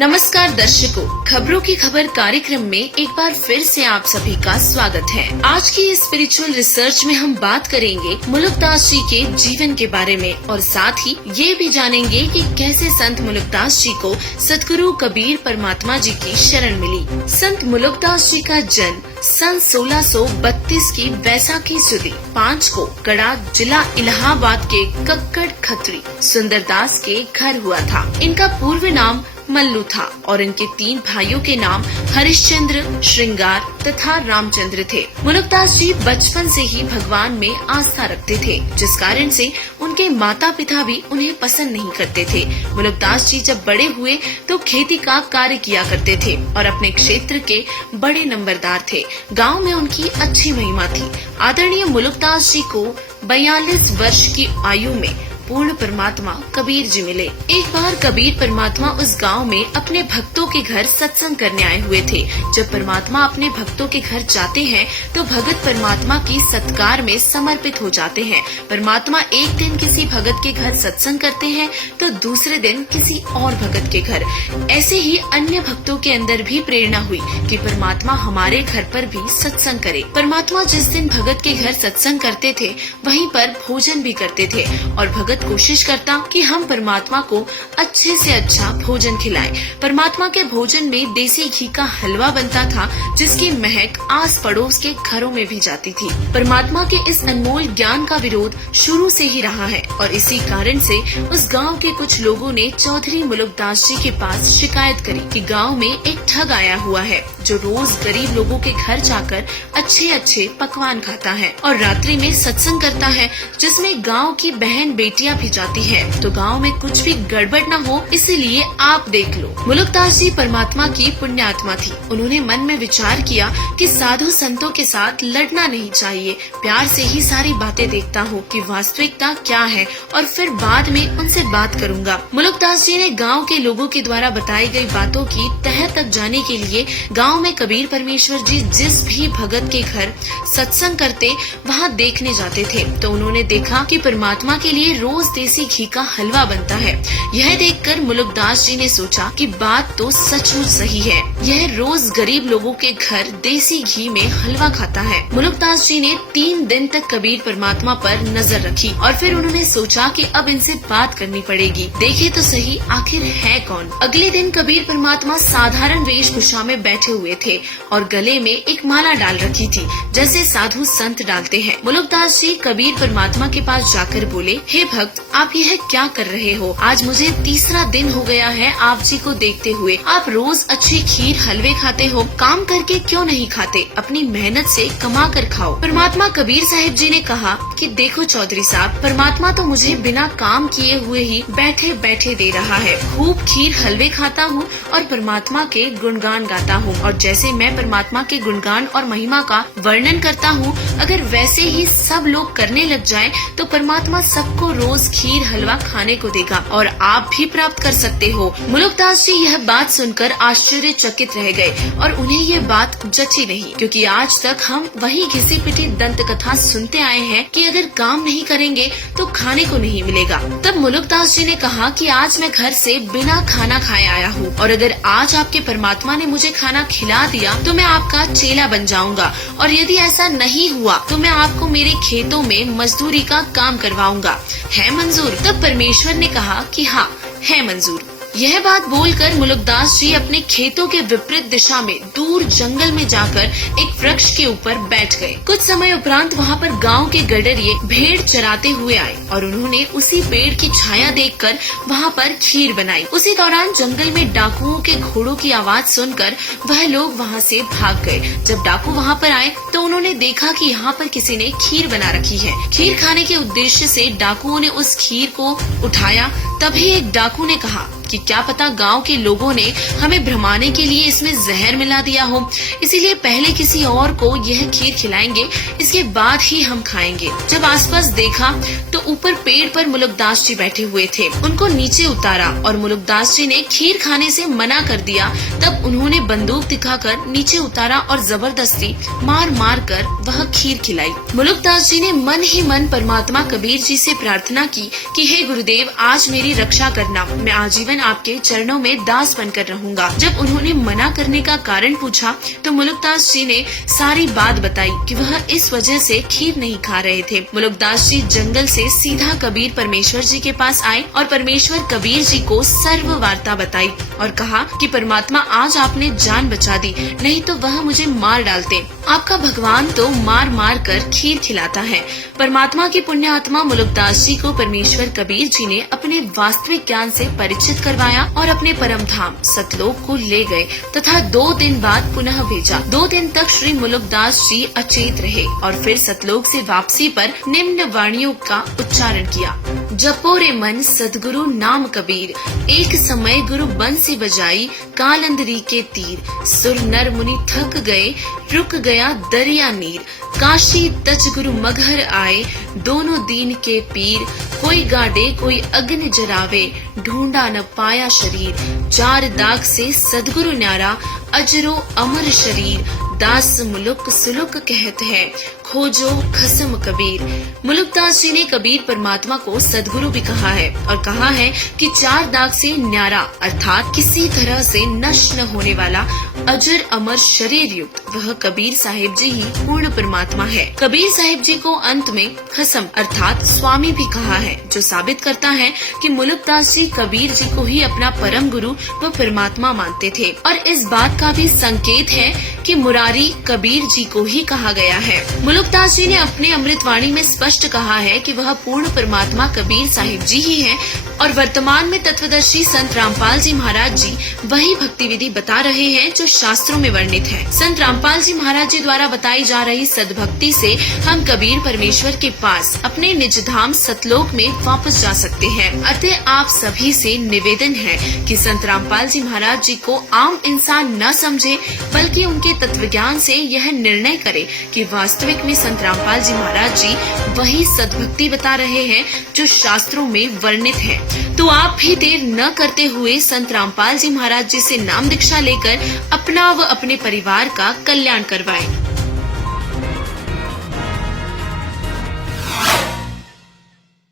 नमस्कार दर्शकों, खबरों की खबर कार्यक्रम में एक बार फिर से आप सभी का स्वागत है। आज की स्पिरिचुअल रिसर्च में हम बात करेंगे मुलुकदास जी के जीवन के बारे में और साथ ही ये भी जानेंगे कि कैसे संत मुलुकदास जी को सतगुरु कबीर परमात्मा जी की शरण मिली। संत मुलुकदास जी का जन्म सन 1632 की वैसाखी सुदी 5 को कड़ा जिला इलाहाबाद के कक्कड़ खत्री सुंदरदास के घर हुआ था। इनका पूर्व नाम मल्लू था और इनके 3 भाइयों के नाम हरिश्चंद्र, श्रृंगार तथा रामचंद्र थे। मुलुकदास जी बचपन से ही भगवान में आस्था रखते थे, जिस कारण से उनके माता पिता भी उन्हें पसंद नहीं करते थे। मुलुकदास जी जब बड़े हुए तो खेती का कार्य किया करते थे और अपने क्षेत्र के बड़े नंबरदार थे। गांव में उनकी अच्छी महिमा थी। आदरणीय मुलुकदास जी को 42 वर्ष की आयु में पूर्ण परमात्मा कबीर जी मिले। एक बार कबीर परमात्मा उस गांव में अपने भक्तों के घर सत्संग करने आए हुए थे। जब परमात्मा अपने भक्तों के घर जाते हैं तो भगत परमात्मा की सत्कार में समर्पित हो जाते हैं। परमात्मा एक दिन किसी भगत के घर सत्संग करते हैं तो दूसरे दिन किसी और भगत के घर। ऐसे ही अन्य भक्तों के अंदर भी प्रेरणा हुई कि परमात्मा हमारे घर पर भी सत्संग करे। परमात्मा जिस दिन भगत के घर सत्संग करते थे वहीं पर भोजन भी करते थे और भगत कोशिश करता कि हम परमात्मा को अच्छे से अच्छा भोजन खिलाएं। परमात्मा के भोजन में देसी घी का हलवा बनता था, जिसकी महक आस पड़ोस के घरों में भी जाती थी। परमात्मा के इस अनमोल ज्ञान का विरोध शुरू से ही रहा है और इसी कारण से उस गांव के कुछ लोगों ने चौधरी मुलुकदास जी के पास शिकायत करी कि गांव में एक ठग आया हुआ है जो रोज गरीब लोगों के घर जाकर अच्छे अच्छे पकवान खाता है और रात्रि में सत्संग करता है, जिसमें गांव की बहन बेटियां भी जाती है। तो गांव में कुछ भी गड़बड़ न हो, इसीलिए आप देख लो। मुलुकदास जी परमात्मा की पुण्यात्मा थी। उन्होंने मन में विचार किया कि साधु संतों के साथ लड़ना नहीं चाहिए, प्यार से ही सारी बातें देखता हूँ कि वास्तविकता क्या है और फिर बाद में उनसे बात करूँगा। मुलुकदास जी ने गाँव के लोगों के द्वारा बताई गई बातों की तह तक जाने के लिए गाँव में कबीर परमेश्वर जी जिस भी भगत के घर सत्संग करते वहाँ देखने जाते थे। तो उन्होंने देखा कि परमात्मा के लिए रोज देसी घी का हलवा बनता है। यह देखकर मुलुकदास जी ने सोचा कि बात तो सचमुच सही है, यह रोज गरीब लोगों के घर देसी घी में हलवा खाता है। मुलुकदास जी ने 3 दिन तक कबीर परमात्मा पर नजर रखी और फिर उन्होंने सोचा कि अब इनसे बात करनी पड़ेगी, देखे तो सही आखिर है कौन। अगले दिन कबीर परमात्मा साधारण वेशभूषा में बैठे हुए थे और गले में एक माला डाल रखी थी, जैसे साधु संत डालते हैं। मुलुकदास जी कबीर परमात्मा के पास जाकर बोले, हे भक्त, आप यह क्या कर रहे हो? आज मुझे 3रा दिन हो गया है आप जी को देखते हुए। आप रोज अच्छी खीर हलवे खाते हो, काम करके क्यों नहीं खाते? अपनी मेहनत से कमा कर खाओ। परमात्मा कबीर साहिब जी ने कहा कि देखो चौधरी साहब, परमात्मा तो मुझे बिना काम किए हुए ही बैठे बैठे दे रहा है। खूब खीर हलवे खाता हूँ और परमात्मा के गुणगान गाता हूँ और जैसे मैं परमात्मा के गुणगान और महिमा का वर्णन करता हूँ, अगर वैसे ही सब लोग करने लग जाएं, तो परमात्मा सबको रोज खीर हलवा खाने को देगा और आप भी प्राप्त कर सकते हो। मुलुकदास जी यह बात सुनकर आश्चर्यचकित रह गए और उन्हें यह बात जची नहीं, क्योंकि आज तक हम वही घिसी पिटी दंत कथा सुनते आए हैं कि अगर काम नहीं करेंगे तो खाने को नहीं मिलेगा। तब मुलुकदास जी ने कहा कि आज मैं घर से बिना खाना खाए आया हूँ और अगर आज आपके परमात्मा ने मुझे खाना खिला दिया तो मैं आपका चेला बन जाऊंगा और यदि ऐसा नहीं हुआ तो मैं आपको मेरे खेतों में मजदूरी का काम करवाऊंगा। है मंजूर? तब परमेश्वर ने कहा कि हाँ, है मंजूर। यह बात बोलकर मुलुकदास जी अपने खेतों के विपरीत दिशा में दूर जंगल में जाकर एक वृक्ष के ऊपर बैठ गए। कुछ समय उपरांत वहाँ पर गांव के गडरिये भेड़ चराते हुए आए और उन्होंने उसी पेड़ की छाया देखकर वहाँ पर खीर बनाई। उसी दौरान जंगल में डाकुओं के घोड़ों की आवाज सुनकर वह लोग वहाँ से भाग गए। जब डाकू वहाँ पर आए तो उन्होंने देखा कि यहाँ पर किसी ने खीर बना रखी है। खीर खाने के उद्देश्य से डाकुओं ने उस खीर को उठाया। तभी एक डाकू ने कहा कि क्या पता गांव के लोगों ने हमें भ्रमाने के लिए इसमें जहर मिला दिया हो, इसीलिए पहले किसी और को यह खीर खिलाएंगे, इसके बाद ही हम खाएंगे। जब आसपास देखा तो ऊपर पेड़ पर मुलुकदास जी बैठे हुए थे। उनको नीचे उतारा और मुलुकदास जी ने खीर खाने से मना कर दिया। तब उन्होंने बंदूक दिखाकर नीचे उतारा और जबरदस्ती मार मार कर वह खीर खिलाई। मुलुकदास जी ने मन ही मन परमात्मा कबीर जी से प्रार्थना की कि हे गुरुदेव, आज मेरी हमारी रक्षा करना, मैं आजीवन आपके चरणों में दास बनकर रहूंगा। जब उन्होंने मना करने का कारण पूछा तो मुलुकदास जी ने सारी बात बताई कि वह इस वजह से खीर नहीं खा रहे थे। मुलुकदास जी जंगल से सीधा कबीर परमेश्वर जी के पास आए और परमेश्वर कबीर जी को सर्व वार्ता बताई और कहा कि परमात्मा आज आपने जान बचा दी, नहीं तो वह मुझे मार डालते। आपका भगवान तो मार मार कर खीर खिलाता है। परमात्मा की पुण्य आत्मा मुलुकदास जी को परमेश्वर कबीर जी ने अपने वास्तविक ज्ञान से परिचित करवाया और अपने परम धाम सतलोक को ले गए तथा 2 दिन बाद पुनः भेजा। 2 दिन तक श्री मुलुकदास जी अचेत रहे और फिर सतलोक से वापसी पर निम्न वाणियों का उच्चारण किया। जपो रे मन सदगुरु नाम कबीर, एक समय गुरु बंसी बजाई, कालंदरी के तीर, सुर नर मुनि थक गए, रुक गया दरिया नीर, काशी तज गुरु मगहर आए, दोनों दीन के पीर, कोई गाड़े कोई अग्नि जरावे, ढूंढा न पाया शरीर, 4 दाग से सदगुरु न्यारा, अजरो अमर शरीर, दास मुलुक सुलुक कहत है, खोजो खसम कबीर। मुलुकदास जी ने कबीर परमात्मा को सदगुरु भी कहा है और कहा है कि 4 दाग से न्यारा अर्थात किसी तरह से नष्ट न होने वाला अजर अमर शरीर युक्त वह कबीर साहिब जी ही पूर्ण परमात्मा है। कबीर साहिब जी को अंत में खसम अर्थात स्वामी भी कहा है, जो साबित करता है कि मुलुकदास जी कबीर जी को ही अपना परम गुरु व परमात्मा मानते थे। और इस बात का भी संकेत है कि मुरारी कबीर जी को ही कहा गया है। मुलुकदास जी ने अपने अमृतवाणी में स्पष्ट कहा है कि वह पूर्ण परमात्मा कबीर साहिब जी ही है और वर्तमान में तत्वदर्शी संत रामपाल जी महाराज जी वही भक्ति विधि बता रहे हैं जो शास्त्रों में वर्णित है। संत रामपाल जी महाराज जी द्वारा बताई जा रही सद्भक्ति से हम कबीर परमेश्वर के पास अपने निज धाम सतलोक में वापस जा सकते हैं। अतः आप सभी से निवेदन है कि संत रामपाल जी महाराज जी को आम इंसान न समझे, बल्कि उनके तत्व ज्ञान से यह निर्णय करे कि वास्तविक में संत रामपाल जी महाराज जी वही सद्भक्ति बता रहे हैं जो शास्त्रों में वर्णित है। तो आप भी देर न करते हुए संत रामपाल जी महाराज जी से नाम दीक्षा लेकर अपना व अपने परिवार का कल्याण करवाएं।